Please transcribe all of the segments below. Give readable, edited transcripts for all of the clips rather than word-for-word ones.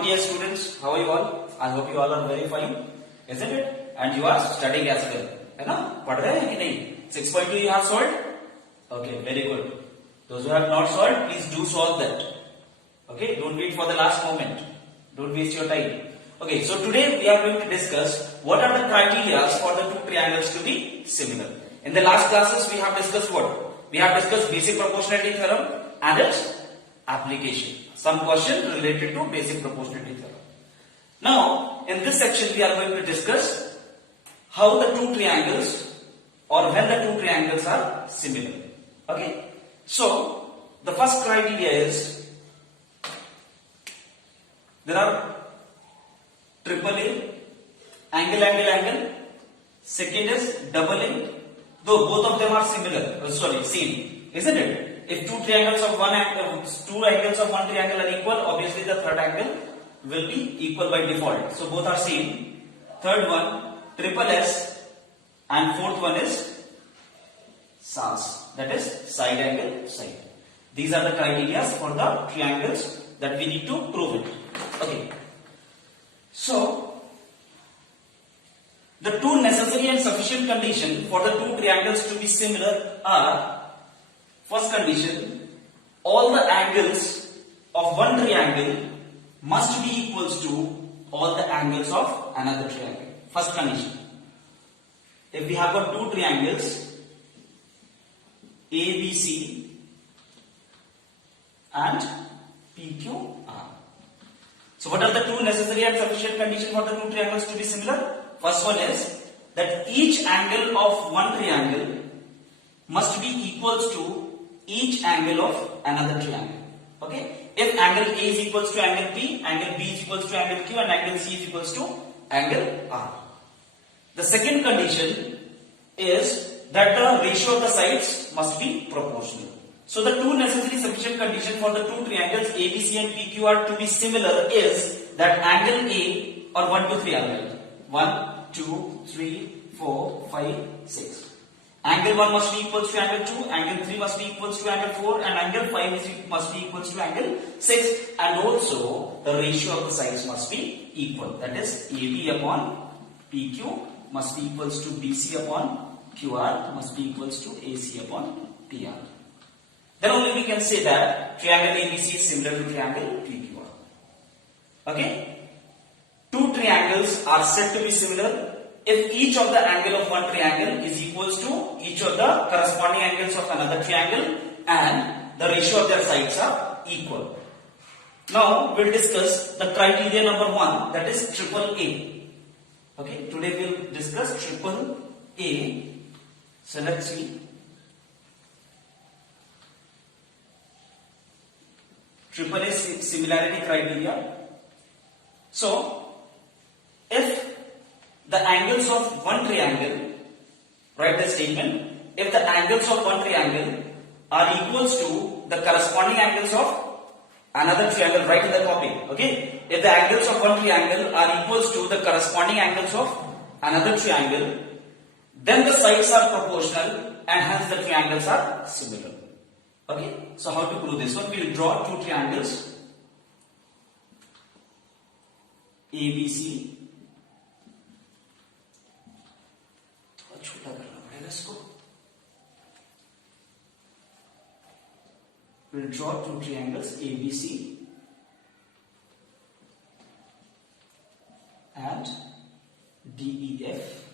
morning dear students, how are you all? I hope you all are very fine, isn't it? And you are studying as well, है ना? पढ़ रहे हैं कि नहीं? 6.2 you have solved? Okay, very good. Those who have not solved, please do solve that. Okay, don't wait for the last moment. Don't waste your time. Okay, so today we are going to discuss what are the criteria for the two triangles to be similar. In the last classes we have discussed what? We have discussed basic proportionality theorem and its application. Some question related to basic proportionality theorem. Now, in this section we are going to discuss how the two triangles or when the two triangles are similar. Okay, so the first criteria is there are triple A, angle, angle, angle. Second is double A. Though both of them are similar, same, isn't it? If two angles of one triangle are equal, obviously the third angle will be equal by default. So both are same. Third one, triple S, and fourth one is SAS, that is side angle side. These are the criteria for the triangles that we need to prove it. Okay. So the two necessary and sufficient conditions for the two triangles to be similar are: first condition, all the angles of one triangle must be equals to all the angles of another triangle. First condition. If we have got two triangles ABC and PQR. So what are the two necessary and sufficient conditions for the two triangles to be similar? First one is that each angle of one triangle must be equals to each angle of another triangle. Okay? If angle A is equals to angle P, angle B is equals to angle Q, and angle C is equals to angle R. The second condition is that the ratio of the sides must be proportional. So the two necessary sufficient conditions for the two triangles ABC and PQR to be similar is that angle A or 1 to 3 angle. 1, 2, 3, 4, 5, 6. Angle 1 must be equals to angle 2, angle 3 must be equals to angle 4, and angle 5 must be equals to angle 6. And also the ratio of the sides must be equal. That is AB upon PQ must be equals to BC upon QR must be equals to AC upon PR. Then only we can say that triangle ABC is similar to triangle PQR. Okay? Two triangles are said to be similar if each of the angle of one triangle is equals to each of the corresponding angles of another triangle and the ratio of their sides are equal. Now we'll discuss the criteria number 1, that is triple A. Okay, today we'll discuss triple A. So let's see. Triple A similarity criteria. So if the angles of one triangle, write the statement, if the angles of one triangle are equals to the corresponding angles of another triangle, write in the copy, okay? If the angles of one triangle are equals to the corresponding angles of another triangle, then the sides are proportional and hence the triangles are similar. Okay? So how to prove this one? We will draw two triangles ABC. We'll draw two triangles ABC and DEF.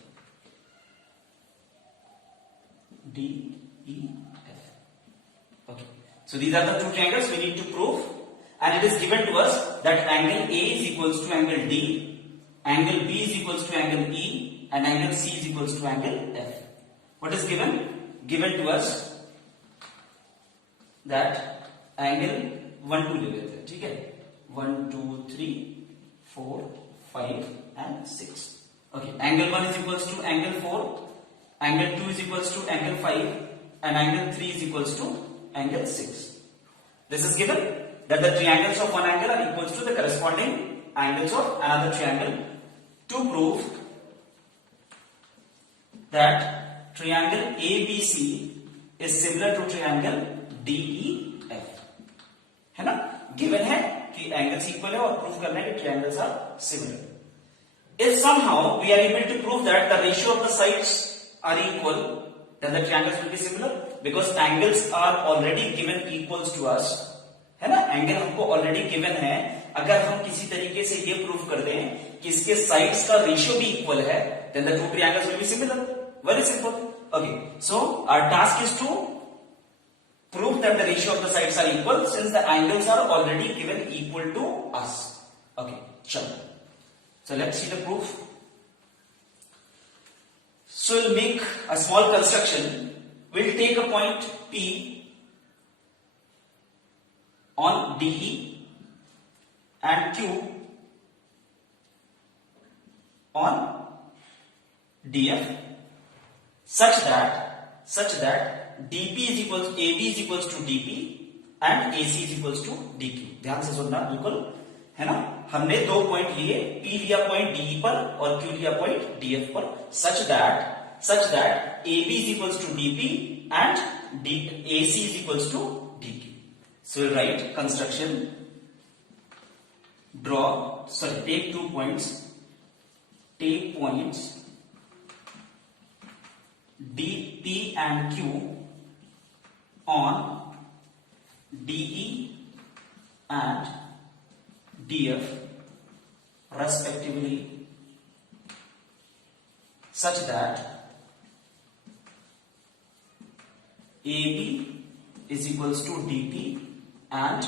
Okay. So these are the two triangles we need to prove, and it is given to us that angle A is equals to angle D, angle B is equals to angle E, and angle C is equals to angle F. What is given? Given to us that angle 1 2 ले लेते हैं, ठीक है? 1 2 3 4 5 and 6. Okay, angle 1 is equals to angle 4, angle 2 is equals to angle 5, and angle 3 is equals to angle 6. This is given that the triangles of one angle are equals to the corresponding angles of another triangle. To prove that triangle ABC is similar to triangle DEF, है ना? Given है कि angles equal है और proof prove करना है कि triangles are similar. If somehow we are able to prove that the ratio of the sides are equal, then the triangles will be similar because angles are already given equals to us. है ना, angle हमको already given है. अगर हम किसी तरीके से ये प्रूव कर दें कि इसके साइड्स का रेशियो भी इक्वल है, then the two triangles will be similar. Very simple. Okay, so our task is to prove that the ratio of the sides are equal since the angles are already given equal to us. Okay, sure. So let's see the proof. So we'll make a small construction. We'll take a point P on DE and Q on DF such that DP is equals AB is equals to DP and AC is equals to DQ. ध्यान से सुनना बिल्कुल, है ना. हमने दो point लिए, P लिया पॉइंट DE पर और Q लिया पॉइंट DF पर, such that AB is equals to DP and AC is equals to DQ. So we'll write construction. Take 2 points. Take points DP and Q on DE and DF respectively such that AB is equals to DP and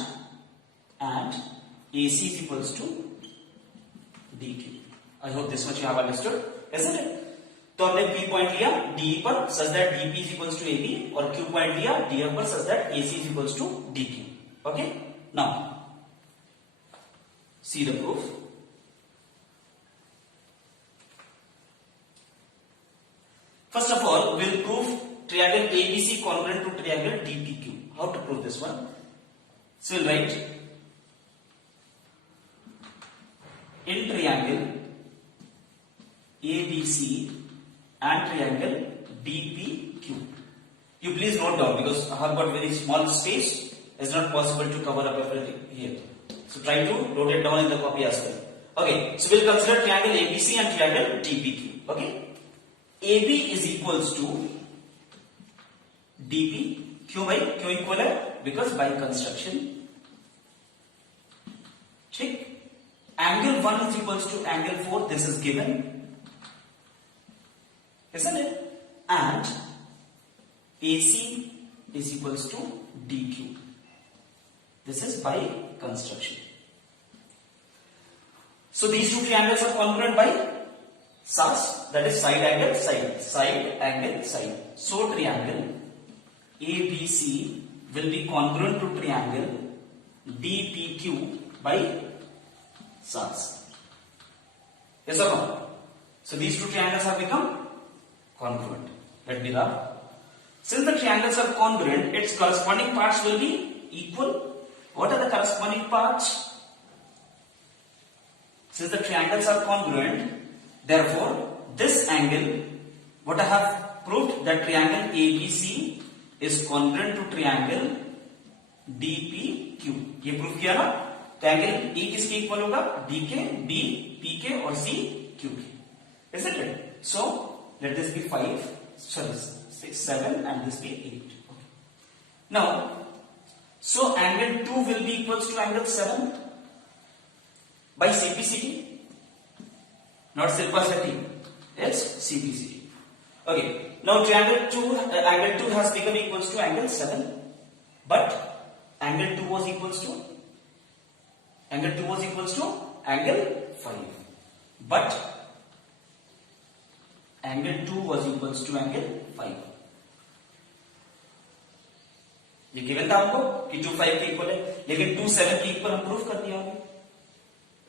AC is equals to DQ. I hope this much you have understood, isn't it? तो हमने P point लिया DE पर such that DP is equals to AB और Q point लिया DF पर such that AC is equals to DQ. Okay? Now see the proof. First of all, we'll prove triangle ABC congruent to triangle DPQ. How to prove this one? So we'll write in triangle ABC and triangle DPQ. You please note down because I have got very small space. It's not possible to cover up everything here. So try to note it down in the copy as well. Okay, so we'll consider triangle ABC and triangle DPQ. Okay, AB is equals to DP. क्यों भाई, क्यों equal है? Because by construction. ठीक, angle 1 is equals to angle 4. This is given, isn't it? And AC is equals to DQ. This is by construction. So these two triangles are congruent by SAS, that is side angle side. So triangle ABC will be congruent to triangle DPQ by SAS. Yes or no? So these two triangles have become congruent. Let me rub. Since the triangles are congruent, its corresponding parts will be equal. What are the corresponding parts? Since the triangles are congruent, therefore this angle, what I have proved, that triangle ABC is congruent to triangle DPQ. ये proof किया ना? Triangle E किसके equal होगा? DK, B, PK और C, QK. Isn't it? So let this be 6, 7 and this be 8. Okay. Now, so angle 2 will be equals to angle 7 by CPCT, not Silpacity, it's CPCT. Okay. Now triangle 2, angle 2 has become equals to angle 7, but angle 2 was equals to angle 5, but angle 2 was equals to angle 5. ये given था हमको कि 2 5 के equal है, लेकिन 2 7 के equal हम proof कर दिया हमने,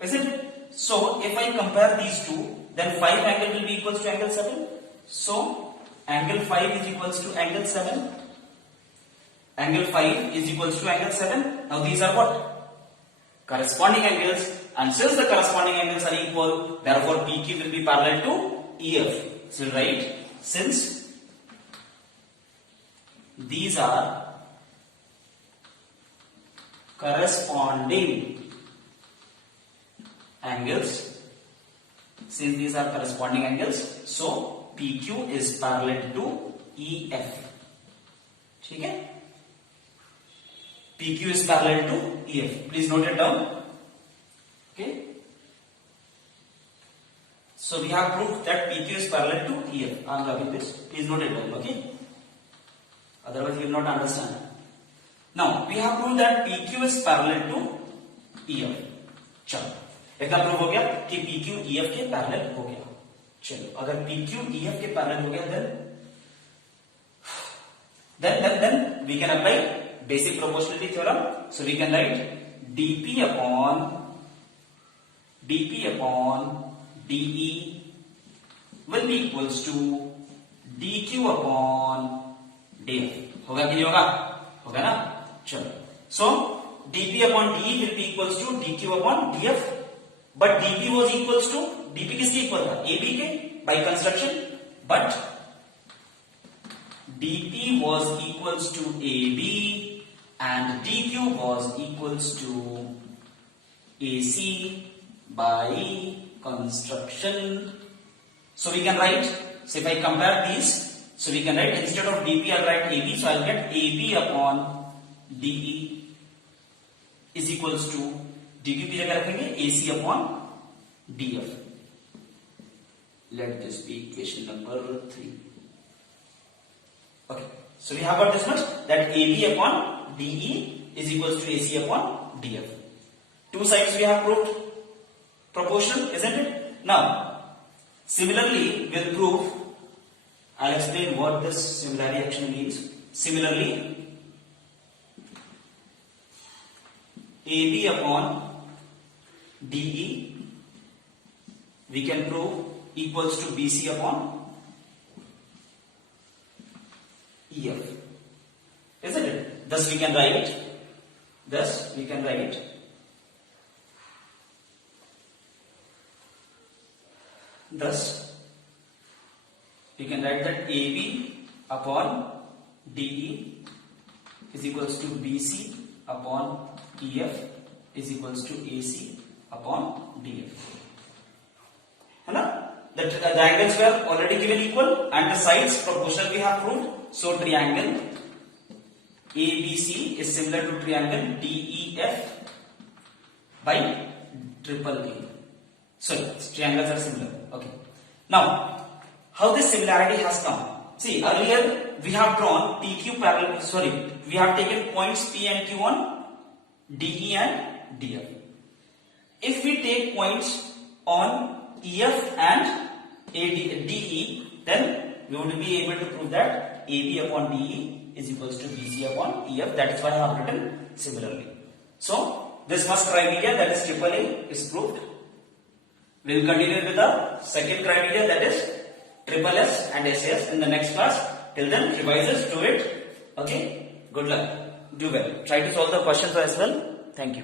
isn't it? So if I compare these two, then 5 angle will be equals to angle 7. So angle 5 is equals to angle 7. Angle 5 is equals to angle 7. Now these are what? Corresponding angles, and since the corresponding angles are equal, therefore PQ will be parallel to EF. So we'll write, since these are corresponding angles, since these are corresponding angles, so PQ is parallel to EF. Okay? PQ is parallel to EF. Please note it down. Okay? So we have proved that PQ is parallel to EF. I am writing this. Please note it down. Okay? Otherwise you will not understand. Now we have proved that PQ is parallel to EF. चलो इतना prove हो गया कि PQ EF के parallel हो गया. चलो अगर PQ EF के पैरेलल हो गया then we can apply basic proportionality theorem. So we can write dP upon dE will be equals to dQ upon dF. होगा कि नहीं होगा? होगा ना? चलो. So dP upon dE will be equals to dQ upon dF. But dP was equals to dP किसके equal था? AB के by construction. But dP was equals to AB and dQ was equals to AC by construction. So we can write, so if I compare these, so we can write instead of dP I'll write AB, so I'll get AB upon DE is equals to dQ की जगह रखेंगे AC upon DF. Let this be equation number 3. Okay, so we have got this much, that AB upon DE is equals to AC upon DF. Two sides we have proved proportional, isn't it? Now, similarly, we'll prove, I'll explain what this similarity actually means. Similarly, AB upon DE we can prove equals to BC upon EF. Isn't it? Thus we can write that AB upon DE is equals to BC upon EF is equals to AC upon DF. The angles were already given equal and the sides proportional we have proved. So triangle ABC is similar to triangle DEF by triple A. So triangles are similar. Okay. Now, how this similarity has come? See, earlier we have drawn PQ parallel. We have taken points P and Q on DE and DF. If we take points on EF and DE, then we would be able to prove that AB upon DE is equals to BC upon EF. That is why I have written similarly. So this first criteria, that is AAA, is proved. We will continue with the second criteria, that is SSS and SAS in the next class. Till then, revises, do it. Okay. Good luck. Do well. Try to solve the questions as well. Thank you.